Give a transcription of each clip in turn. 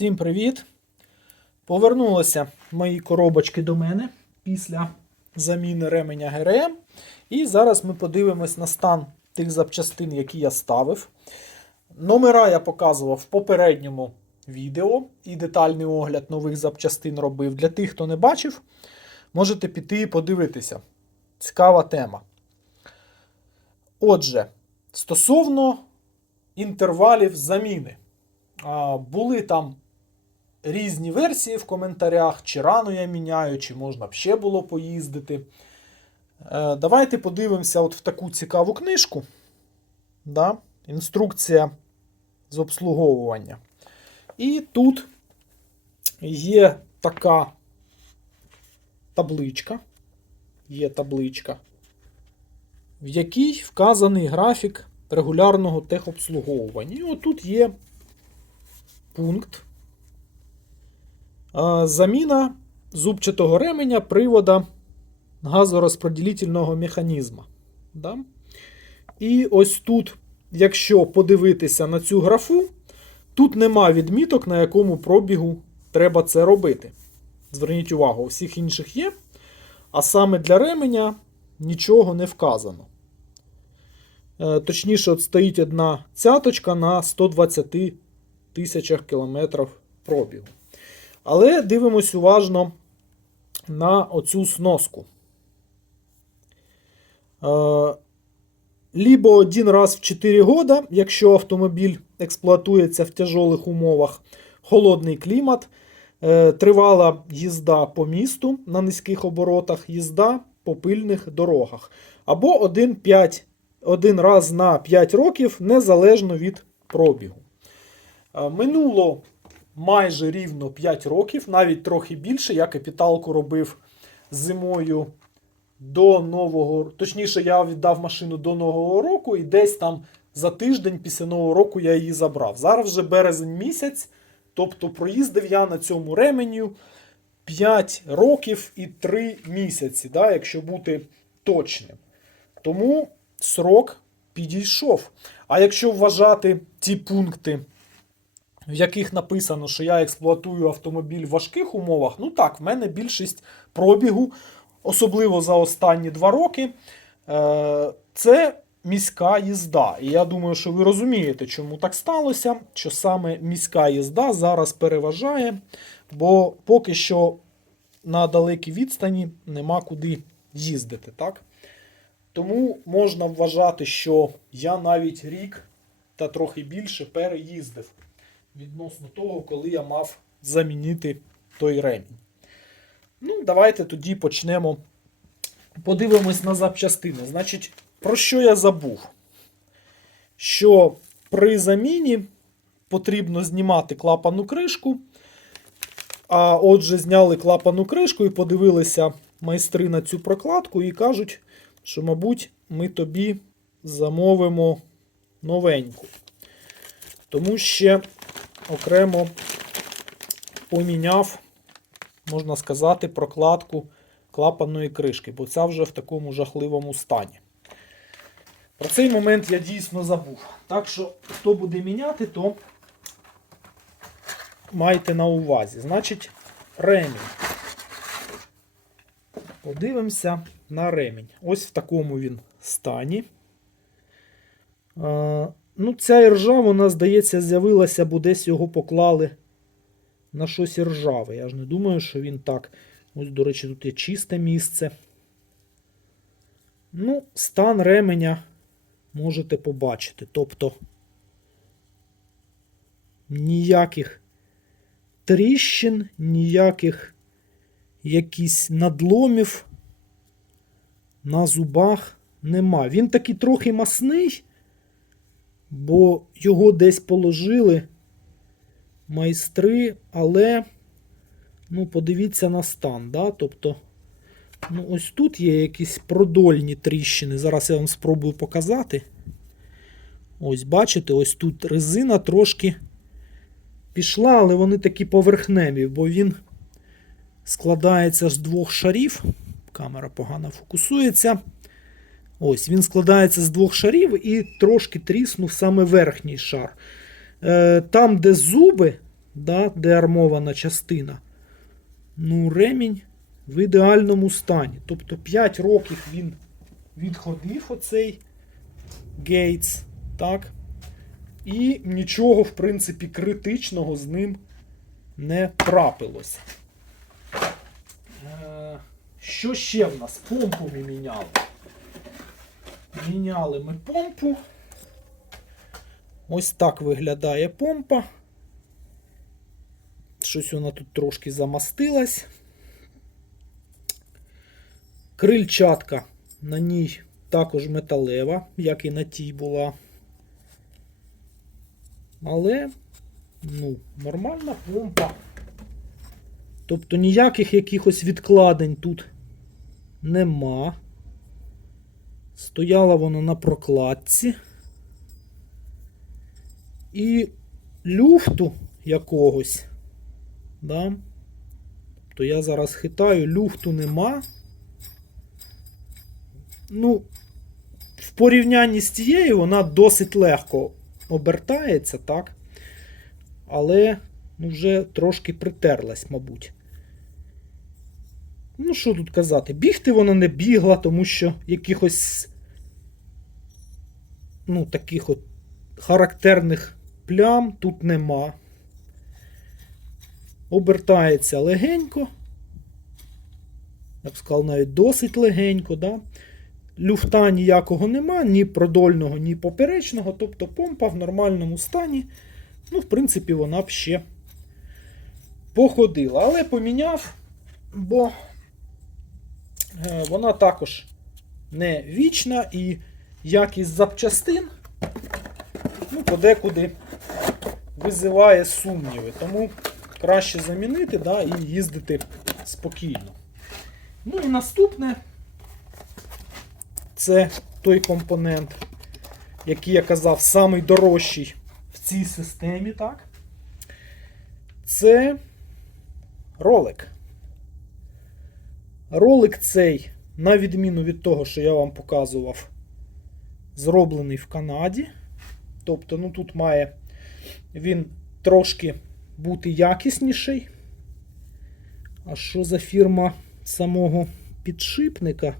Всім привіт! Повернулися мої коробочки до мене після заміни ременя ГРМ. І зараз ми подивимось на стан тих запчастин, які я ставив. Номера я показував в попередньому відео і детальний огляд нових запчастин робив. Для тих, хто не бачив, можете піти і подивитися. Цікава тема. Отже, стосовно інтервалів заміни. Були там різні версії в коментарях, чи рано я міняю, чи можна б ще було поїздити. Е, Давайте подивимося от в таку цікаву книжку. Да? Інструкція з обслуговування. І тут є така табличка. Є табличка, в якій вказаний графік регулярного техобслуговування. І отут є пункт. Заміна зубчатого ременя привода газорозподілительного механізму. Да? І ось тут, якщо подивитися на цю графу, тут нема відміток, на якому пробігу треба це робити. Зверніть увагу, у всіх інших є. А саме для ременя нічого не вказано. Е, Точніше, от стоїть одна цяточка на 120 тисячах кілометрів пробігу. Але дивимось уважно на оцю сноску. Е, Либо один раз в 4 года, якщо автомобіль експлуатується в тяжелих умовах, холодний клімат, е, тривала їзда по місту на низьких оборотах, їзда по пильних дорогах. Або один, 5, один раз на 5 років, незалежно від пробігу. Е, Минуло майже рівно 5 років, навіть трохи більше. Я капіталку робив зимою до нового, точніше, я віддав машину до нового року, і десь там за тиждень після нового року я її забрав. Зараз вже березень місяць, тобто проїздив я на цьому ременю 5 років і 3 місяці, да, якщо бути точним. Тому срок підійшов. А якщо вважати ті пункти, в яких написано, що я експлуатую автомобіль в важких умовах, ну так, в мене більшість пробігу, особливо за останні два роки, е, це міська їзда. І я думаю, що ви розумієте, чому так сталося, що саме міська їзда зараз переважає, бо поки що на далекій відстані нема куди їздити. так? Тому можна вважати, що я навіть рік та трохи більше переїздив відносно того, коли я мав замінити той ремінь. Ну, давайте тоді почнемо. Подивимось на запчастини. Значить, про що я забув? Що при заміні потрібно знімати клапану кришку. А отже, зняли клапану кришку і подивилися майстри на цю прокладку і кажуть, що, мабуть, ми тобі замовимо новеньку. Тому ще окремо поміняв, можна сказати, прокладку клапанної кришки, бо ця вже в такому жахливому стані. Про цей момент я дійсно забув. Так що, хто буде міняти, то майте на увазі. Значить, ремінь. Подивимося на ремінь. Ось в такому він стані. Ну, ця іржа, вона, здається, з'явилася, бо десь його поклали на щось ржаве. Я ж не думаю, що він так. Ось, до речі, тут є чисте місце. Ну, стан ременя можете побачити. Тобто ніяких тріщин, ніяких якісь надломів на зубах нема. Він такий трохи масний, бо його десь положили майстри, але, ну, подивіться на стан. да? Тобто, ну, ось тут є якісь продольні тріщини. Зараз я вам спробую показати. Ось, бачите, ось тут резина трошки пішла, але вони такі поверхневі, бо він складається з двох шарів. Камера погано фокусується. Ось, він складається з двох шарів і трошки тріснув саме верхній шар. Е, Там, де зуби, да, деармована частина. Ну, ремінь в ідеальному стані. Тобто 5 років він відходив оцей Гейтс. Так? І нічого, в принципі, критичного з ним не трапилось. Е, Що ще в нас? Помпу ми міняли. Міняли ми помпу. Ось так виглядає помпа. Щось вона тут трошки замастилась. Крильчатка на ній також металева, як і на тій була. Але, ну, нормальна помпа. Тобто ніяких якихось відкладень тут нема. Стояла вона на прокладці. І люфту якогось. Да? То я зараз хитаю, люфту нема. Ну, в порівнянні з тією вона досить легко обертається, так? Але ну, вже трошки притерлась, мабуть. Ну, що тут казати? Бігти вона не бігла, тому що якихось ну, таких от характерних плям тут нема. Обертається легенько. Я б сказав, навіть досить легенько, да? Люфта ніякого нема, ні продольного, ні поперечного. Тобто помпа в нормальному стані. Ну, в принципі, вона б ще походила. Але поміняв, бо вона також не вічна і якість запчастин ну, подекуди визиває сумніви. Тому краще замінити да, і їздити спокійно. Ну і наступне це той компонент, який я казав, самий дорожчий в цій системі, так? Це ролик. Ролик цей, на відміну від того, що я вам показував, зроблений в Канаді. Тобто, ну тут має він трошки бути якісніший. А що за фірма самого підшипника?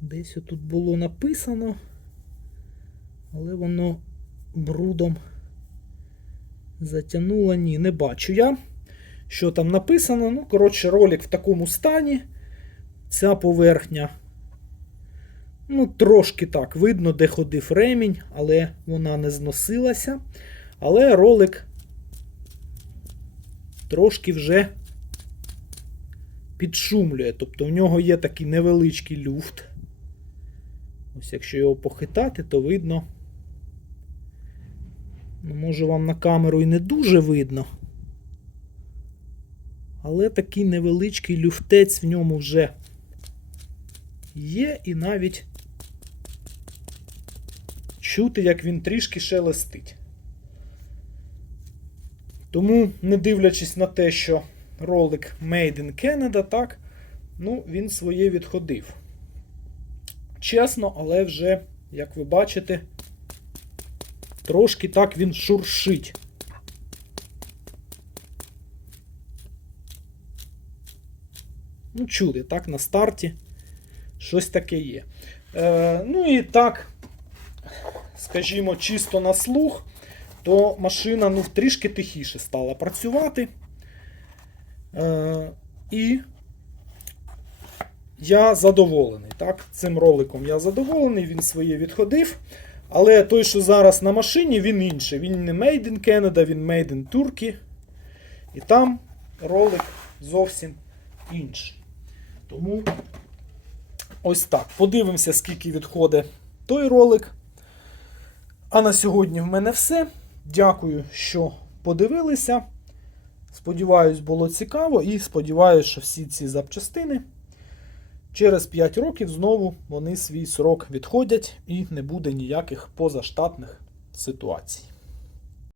Десь тут було написано, але воно брудом затягнуло. Ні, не бачу я. Що там написано? Ну, коротше, ролик в такому стані. Ця поверхня. Ну, трошки так видно, де ходив ремінь, але вона не зносилася. Але ролик трошки вже підшумлює. Тобто в нього є такий невеличкий люфт. Ось якщо його похитати, то видно. Ну, може вам на камеру і не дуже видно. Але такий невеличкий люфтець в ньому вже є, і навіть чути, як він трішки шелестить. Тому, не дивлячись на те, що ролик Made in Canada, так, ну, він своє відходив. Чесно, але вже, як ви бачите, трошки так він шуршить. Ну, чуди, так, на старті щось таке є. Е, ну і так, скажімо, чисто на слух, то машина ну, трішки тихіше стала працювати. Е, і я задоволений. Так? Цим роликом я задоволений, він своє відходив. Але той, що зараз на машині, він інший. Він не Made in Canada, він Made in Turkey. І там ролик зовсім інший. Тому ось так. Подивимося, скільки відходить той ролик. А на сьогодні в мене все. Дякую, що подивилися. Сподіваюсь, було цікаво і сподіваюся, що всі ці запчастини через 5 років знову вони свій срок відходять і не буде ніяких позаштатних ситуацій.